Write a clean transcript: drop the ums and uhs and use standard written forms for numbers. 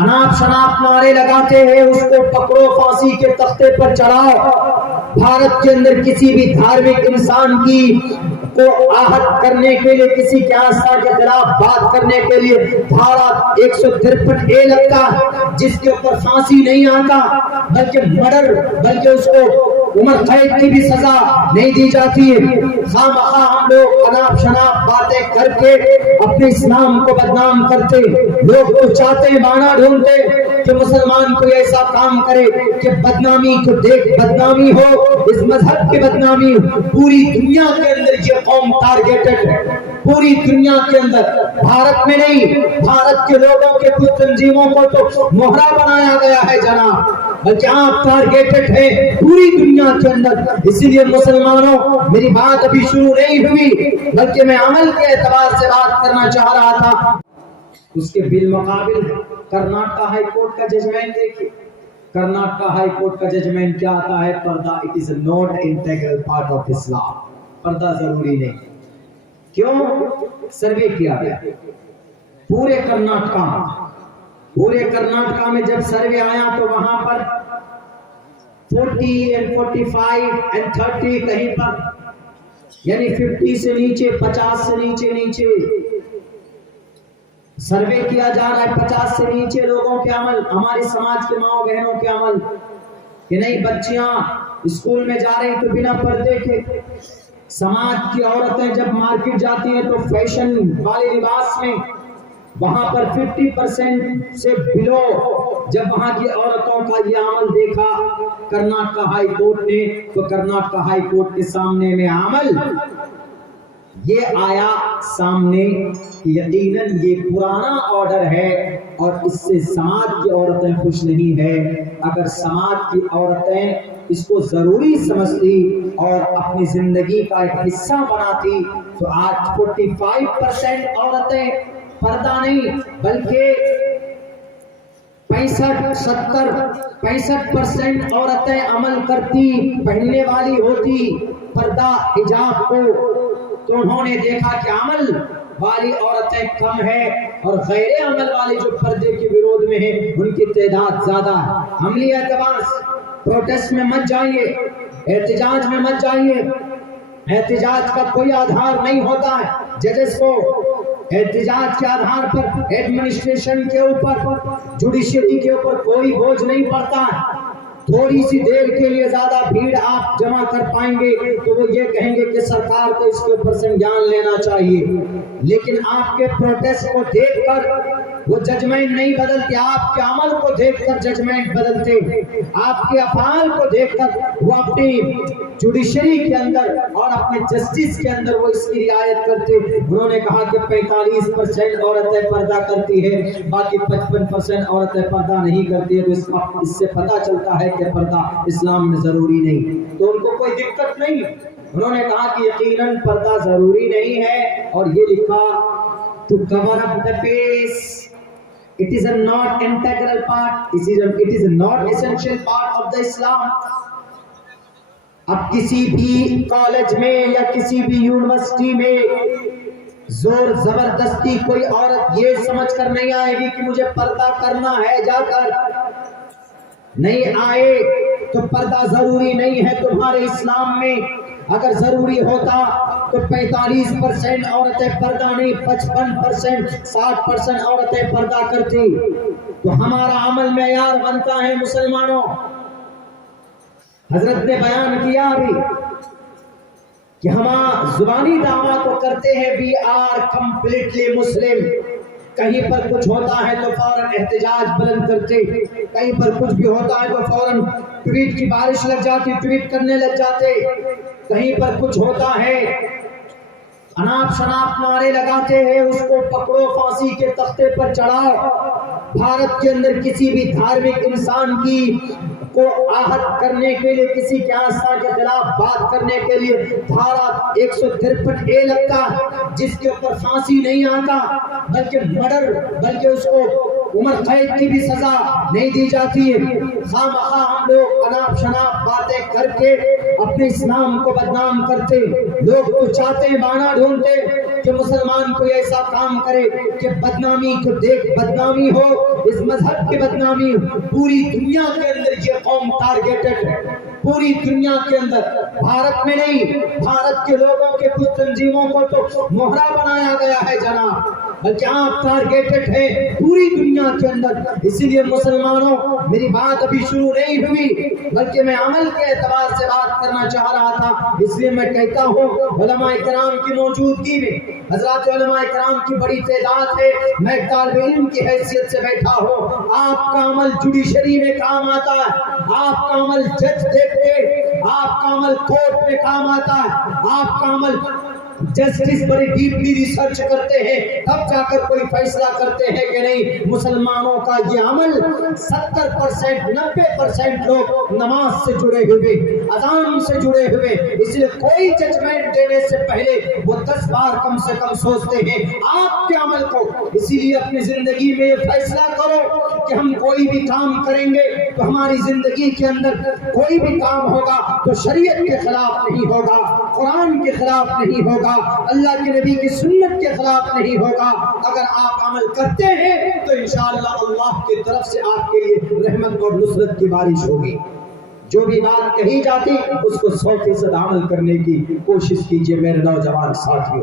अनाप शनाप नारे लगाते हैं, उसको पकड़ो, फांसी के तख्ते पर चढ़ाओ। भारत के अंदर किसी भी धार्मिक इंसान की को आहत करने के लिए, किसी की आस्था के खिलाफ बात करने के लिए धारा 153A लगता, जिसके ऊपर फांसी नहीं आता बल्कि मर्डर, बल्कि उसको उम्र कैद की भी सजा नहीं दी जाती है। खामखा हम लोग अनाप शनाप बातें करके अपने इस्लाम को बदनाम करते। लोग तो चाहते बहाना ढूंढते कि मुसलमान कोई ऐसा काम करे कि बदनामी को देख बदनामी हो, इस मजहब की बदनामी। पूरी दुनिया के अंदर ये कौम टारगेटेड है, पूरी दुनिया के अंदर, भारत में नहीं, भारत के लोगों के कुछ तंजीमों को तो मोहरा बनाया गया है जनाब, बल्कि आप टारगेटेड है पूरी दुनिया के अंदर। इसीलिए मुसलमानों, मेरी बात अभी शुरू नहीं हुई, बल्कि मैं अमल के एतबार से बात करना चाह रहा था। उसके बिलमुकाबिल कर्नाटक हाई कोर्ट का जजमेंट देखिए। कर्नाटक हाई कोर्ट का जजमेंट क्या आता है? पर्दा it is not integral part of Islam, पर्दा जरूरी नहीं। क्यों? सर्वे किया गया पूरे कर्नाटक में जब सर्वे आया तो वहां पर 40 and 45 and 30 कहीं पर, यानी 50 से नीचे, 50 से नीचे सर्वे किया जा रहा है। 50 से नीचे लोगों के अमल, हमारे समाज के माओ बहनों के अमल, कि नहीं बच्चियां स्कूल में जा रही तो बिना पर्दे के। समाज की औरतें जब मार्केट जाती हैं तो फैशन वाले लिबास में, वहां पर 50% से बिलो जब वहां की औरतों का ये अमल देखा कर्नाटक हाई कोर्ट ने, तो कर्नाटक हाई कोर्ट के सामने में अमल ये आया सामने कि यकीनन ये पुराना ऑर्डर है और इससे समाज की औरतें खुश नहीं है। अगर समाज की औरतें इसको जरूरी समझती और अपनी जिंदगी का एक हिस्सा बनाती तो आज 45% औरतें पर्दा नहीं बल्कि 65% औरतें अमल करती, पहनने वाली होती पर्दा हिजाब को। तो उन्होंने देखा कि अमल वाली औरतें कम है और गैर अमल वाली जो पर्दे के विरोध में है उनकी तादाद ज्यादा है। अमली एतबार, प्रोटेस्ट में मत जाइए, एहतजाज में मत जाइए, एहतजाज का कोई आधार नहीं होता है। जजेस को एहतजाज के आधार पर एडमिनिस्ट्रेशन के ऊपर, जुडिशरी के ऊपर कोई बोझ नहीं पड़ता है। थोड़ी सी देर के लिए ज्यादा भीड़ आप जमा कर पाएंगे तो वो ये कहेंगे कि सरकार को इसके ऊपर संज्ञान लेना चाहिए, लेकिन आपके प्रोटेस्ट को देखकर वो जजमेंट नहीं बदलते, आपके अमल को देखकर जजमेंट बदलते, आपके अफआल को देखकर वो अपनी जुडिशरी के अंदर और अपने जस्टिस के अंदर वो इसकी रियायत करते। उन्होंने कहा कि 45% औरतें पर्दा करती है, बाकी 55% औरतें पर्दा नहीं करती है, तो इससे पता चलता है कि पर्दा इस्लाम में जरूरी नहीं, तो उनको कोई दिक्कत नहीं। उन्होंने कहा कि यकीनन पर्दा जरूरी नहीं है और ये लिखा to cover up the face, it is a not integral part, it is a not essential part of the Islam। अब किसी भी कॉलेज में या किसी भी यूनिवर्सिटी में जोर जबरदस्ती कोई औरत ये समझ कर नहीं आएगी कि मुझे पर्दा करना है, जाकर नहीं आए तो पर्दा जरूरी नहीं है तुम्हारे इस्लाम में। अगर जरूरी होता तो 45% औरतें पर्दा नहीं, 55%, 60% औरतें पर्दा करती, तो हमारा अमल मेयार बनता है। मुसलमानों, हजरत ने बयान किया अभी कि हम जुबानी दावा तो करते हैं वी आर कंप्लीटली मुस्लिम, कहीं पर कुछ होता है तो फौरन एहतजाज बुलंद करते, कहीं पर कुछ भी होता है तो फौरन ट्वीट की बारिश लग जाती, ट्वीट करने लग जाते, कहीं पर कुछ होता है अनाप शनाप नारे लगाते हैं, उसको पकड़ो, फांसी के तख्ते पर चढ़ाओ। भारत के अंदर किसी भी धार्मिक इंसान की को आहत करने के लिए, किसी की आस्था के खिलाफ बात करने के लिए धारा 153A लगता, जिसके ऊपर फांसी नहीं आता बल्कि मर्डर, बल्कि उसको उम्र कैद की भी सजा नहीं दी जाती है। खामखा हम लोग अनाप शनाप बातें करके अपने इस्लाम को बदनाम करते। लोग तो चाहते बहाना ढूंढते کہ مسلمان کوئی ایسا کام کرے کہ بدنامی کو دیکھ بدنامی ہو، اس مذہب کی بدنامی ہو۔ پوری دنیا کے اندر یہ قوم ٹارگیٹڈ ہے، پوری دنیا کے اندر، بھارت میں نہیں، بھارت کے لوگوں کے کچھ تنظیموں کو تو مہرا بنایا گیا ہے جناب، بلکہ آپ ٹارگیٹڈ ہے پوری دنیا کے اندر۔ اسی لیے مسلمانوں، میری بات ابھی شروع نہیں ہوئی بلکہ میں عمل کے اعتبار سے بات کرنا چاہ رہا تھا، اس لیے میں کہتا ہوں علماء کرام کی موجودگی میں، حضرات علماء کرام کی بڑی تعداد ہے، میں طالب علم کی حیثیت سے بیٹھا ہوں، آپ کا عمل جوڈیشری میں کام آتا ہے، آپ کا عمل جج دیکھتے، آپ کا عمل کورٹ میں کام آتا ہے، آپ کا عمل جسٹس بڑی ڈیپلی ریسرچ کرتے ہیں تب جا کر کوئی فیصلہ کرتے ہیں کہ نہیں۔ مسلمانوں کا یہ عمل 70% 90% لوگ نماز سے جڑے ہوئے، اذان سے جڑے ہوئے، اس لیے کوئی ججمنٹ دینے سے پہلے وہ 10 بار کم سے کم سوچتے ہیں آپ کے عمل کو۔ اسی لیے اپنی زندگی میں یہ فیصلہ کرو کہ ہم کوئی بھی کام کریں گے تو ہماری زندگی کے اندر کوئی بھی کام ہوگا تو شریعت کے خلاف نہیں ہوگا، قرآن کے خلاف نہیں ہوگا، اللہ کے نبی کی سنت کے خلاف نہیں ہوگا۔ اگر آپ عمل کرتے ہیں تو انشاءاللہ اللہ کی طرف سے آپ کے لیے رحمت اور نصرت کی بارش ہوگی۔ جو بھی بات کہی جاتی اس کو 100% عمل کرنے کی کوشش کیجئے میرے نوجوان ساتھیوں۔